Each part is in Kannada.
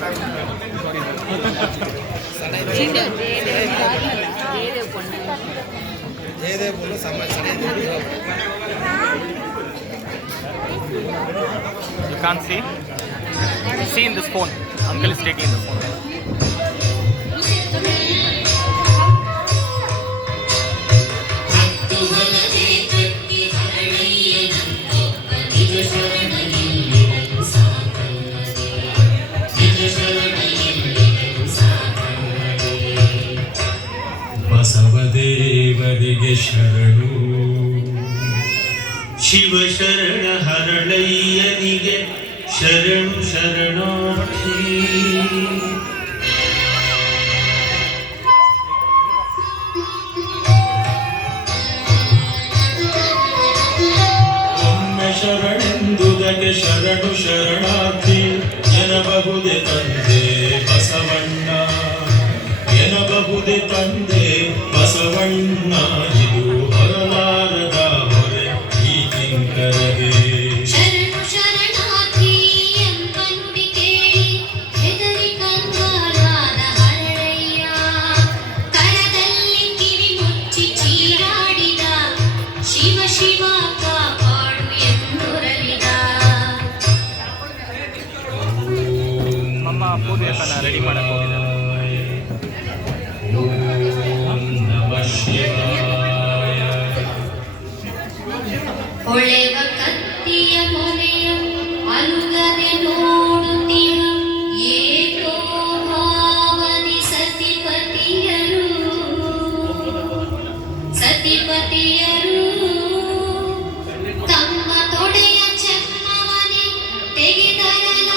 You can't see? See in this phone. Uncle is taking the phone. ಬಸವದೇವರಿಗೆ ಶರಣು, ಶಿವ ಶರಣ ಹರಳಯ್ಯನಿಗೆ ಶರಣು ಶರಣಾರ್ಥಿ. ಒಮ್ಮೆ ಶರಣೆಂದುದಕ್ಕೆ ಶರಣು ಶರಣಾರ್ಥಿ ಎನ್ನಬಹುದೇ ತಂದೆ ಬಸವಣ್ಣ, ಎನ್ನಬಹುದೇ ತಂದೆ ಬಸವಣ್ಣ. ಇದು ಹೊರಲಾರದ ಹೊರೆ ಈ ಕಿಂಕರಗೆ. ಶರಣು ಶರಣಾರ್ಥಿ ಎಂಬ ನುಡಿ ಕೇಳಿ ಹೆದರಿ ಕಂಗಾಲಾದ ಹರಳಯ್ಯ, ಕರದಲ್ಲಿ ಕಿವಿ ಮುಚ್ಚಿ ಚೀರಾಡಿದ ಶಿವ ಶಿವ ಕಾಪಾಡು ಎಂದೊರಲಿದ. ನಮ್ಮ ಪೂರ್ವಿಕನ ರೆಡಿ ಮಾಡಕ್ಕೆ ಹೋಗಿದ್ದಾರೆ. ಹೊಳೆವ ಕತ್ತಿಯ ಮೊನೆಯ ಅಲುಗದೆ ನೋಡುತ್ತಿಹ ಏಕೋ ಭಾವದಿ ಸತಿಪತಿಯರು ತಮ್ಮ ತೊಡೆಯ ಚರ್ಮವನೆ ತೆಗೆದರಲ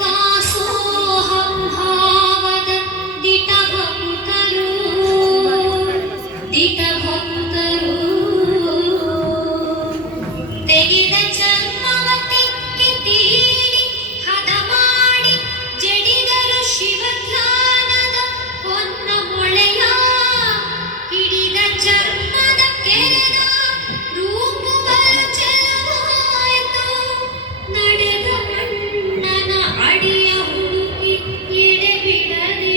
ದಾಸೋಹಂ ಭಾವದ ದಿಟಭಕ್ತರು ತೆಗೆದ ಚರ್ಮವತಿ ಕಿತ್ತೀಡಿ ಹದ ಮಾಡಿ ಜಡಿದರು ಶಿವಧ್ಯಾನದ ಹೊನ್ನ ಮೊಳೆಯ ಹಿಡಿದ ಚರ್ಮದ ಕೆರೆದ ರೂಪುಗಳ ಚೆಲುವಾಯಿತು. ನಡೆದ ಮಣ್ಣನ ಅಡಿಯ ಹುಡುಕಿ ಎಡೆಬಿಡದೆ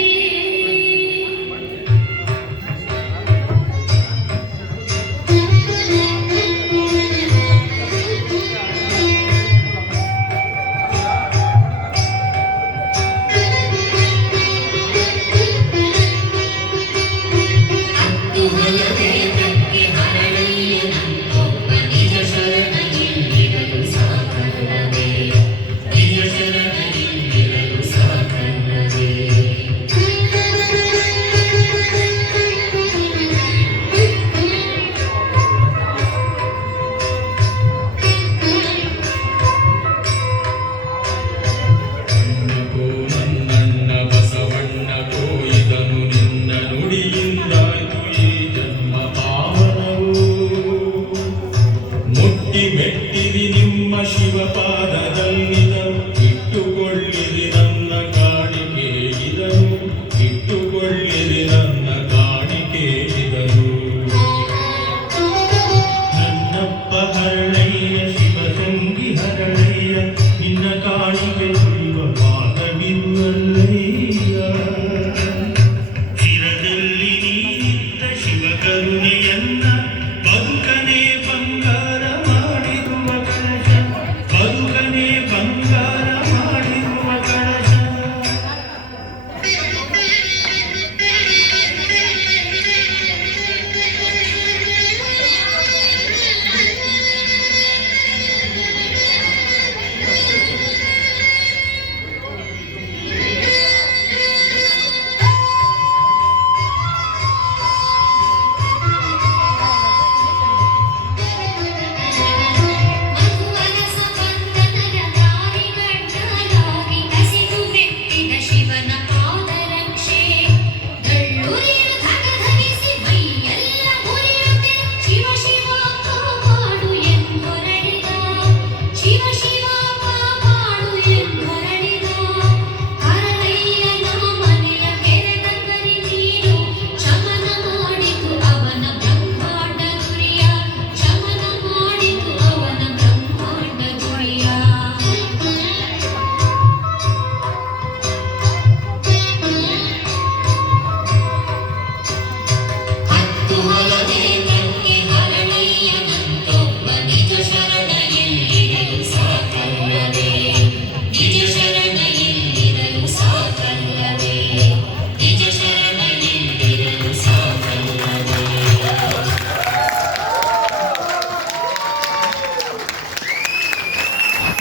ಮೆಟ್ಟಿರಿ ನಿಮ್ಮ ಶಿವಪಾದದಲ್ಲಿದರು, ಇಟ್ಟುಕೊಳ್ಳಿರಿ ನನ್ನ ಕಾಣಿಕೆ ಇದನು, ಇಟ್ಟುಕೊಳ್ಳಿರಿ ನನ್ನ ಕಾಣಿಕೆ ಇದನು. ನನ್ನಪ್ಪ ಹರಳಯ್ಯ ಶಿವಸಂಗಿ ಹರಳಯ್ಯ, ನಿನ್ನ ಕಾಣಿಕೆ ತುಳಿವ ಪಾದವಿರುವಲ್ಲಯ್ಯ. ಶಿರದಲ್ಲಿ ನೀನಿದ್ದ ಶಿವ ಕರುಣೆಯನ್ನ ಬದುಕನೆ ಬಂಗಾರ ಮಾಡಿರುವ ಕಳಶ, ಬದುಕನೆ ಬಂಗಾರ ಮಾಡಿರುವ ಕಳಶ.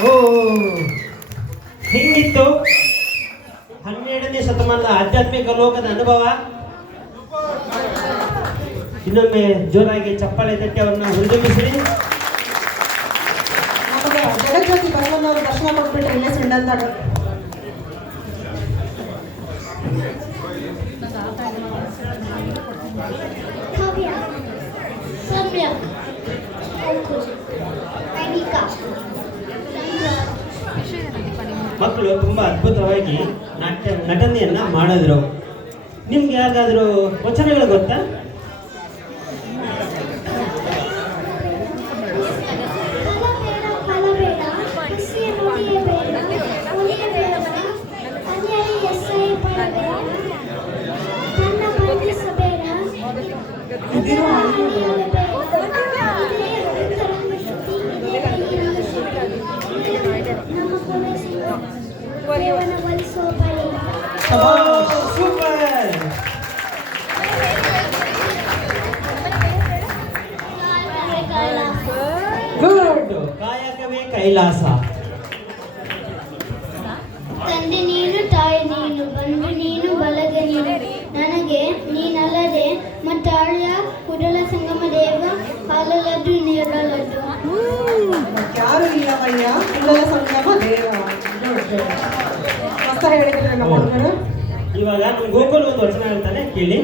ಓ, ಹೆಂಗಿತ್ತು 12ನೇ ಶತಮಾನದ ಆಧ್ಯಾತ್ಮಿಕ ಲೋಕದ ಅನುಭವ? ಇನ್ನೊಮ್ಮೆ ಜೋರಾಗಿ ಚಪ್ಪಾಳೆ ತಟ್ಟಿ ಅವ್ರನ್ನ ಹುರಿದುಂಬಿಸಿರಿ. ಆಮೇಲೆ ಜಗಜ್ಯೋತಿ ಬಸವಣ್ಣವ್ರ ದರ್ಶನ ಕೊಟ್ಬಿಟ್ರೆ ಇಲ್ಲೇ ಸಿಂಡಲ್ದಾಗ. ಕಾವ್ಯ, ಸಮ್ಯಕ್, ಅಂಕುಶ್, ಅನಿಕಾ, ಮಕ್ಕಳು ತುಂಬಾ ಅದ್ಭುತವಾಗಿ ನಟನೆಯನ್ನ ಮಾಡಿದ್ರು. ನಿಮ್ಗೆ ಯಾವ್ದಾದ್ರು ವಚನಗಳು ಗೊತ್ತಾ? ಫಲಬೇಡ, ಹಸಿಯ ನುಡಿಯಬೇಡ, ಉಳಿಯಬೇಡ, ಅನ್ಯಾಯ ಎಸೆಯ ಪಡಬೇಡ, ತನ್ನ ಬಂಧಿಸಬೇಡ, ಇದಿರೋ ಅಳಿಯಬೇಡ, ಇದೇ ಅಂತರಂಗ ಶುದ್ಧಿ, ಇದೇ ಬಹಿರಂಗ ಶುದ್ಧಿ, ನಮ್ಮ ಕೊನೆಸಿದ ದೇವನ ಒಲಿಸುವ ಬಳಿ. ಸೂಪರ್. ಗುಡ್. ಕಾಯಕವೇ ಕೈಲಾಸ. ತಂದೆ ನೀನು, ತಾಯಿ ನೀನು, ಬಂಧು ನೀನು, ಬಳಗ ನೀನು, ನನಗೆ ನೀನಲ್ಲದೆ ಮತ್ತಾಳ್ಯ ಕುಡಲ ಸಂಗಮ ದೇವ, ಹಾಲಲಡ್ಡು ನೀರಲಡ್ಡು. ಯಾರು ಇಲ್ಲವಯ್ಯ ಕುಲದ ಸಂಗಮ ದೇವ. ಮಸ್ತ ಹೇಳಿದ್ರೆ ನಮ್ಮ ಹುಡುಗರು. ಇವಾಗ ನಮ್ ಗೋಕುಲ್ ಒಂದು ವಚನ ಹೇಳ್ತಾನೆ, ಕೇಳಿ.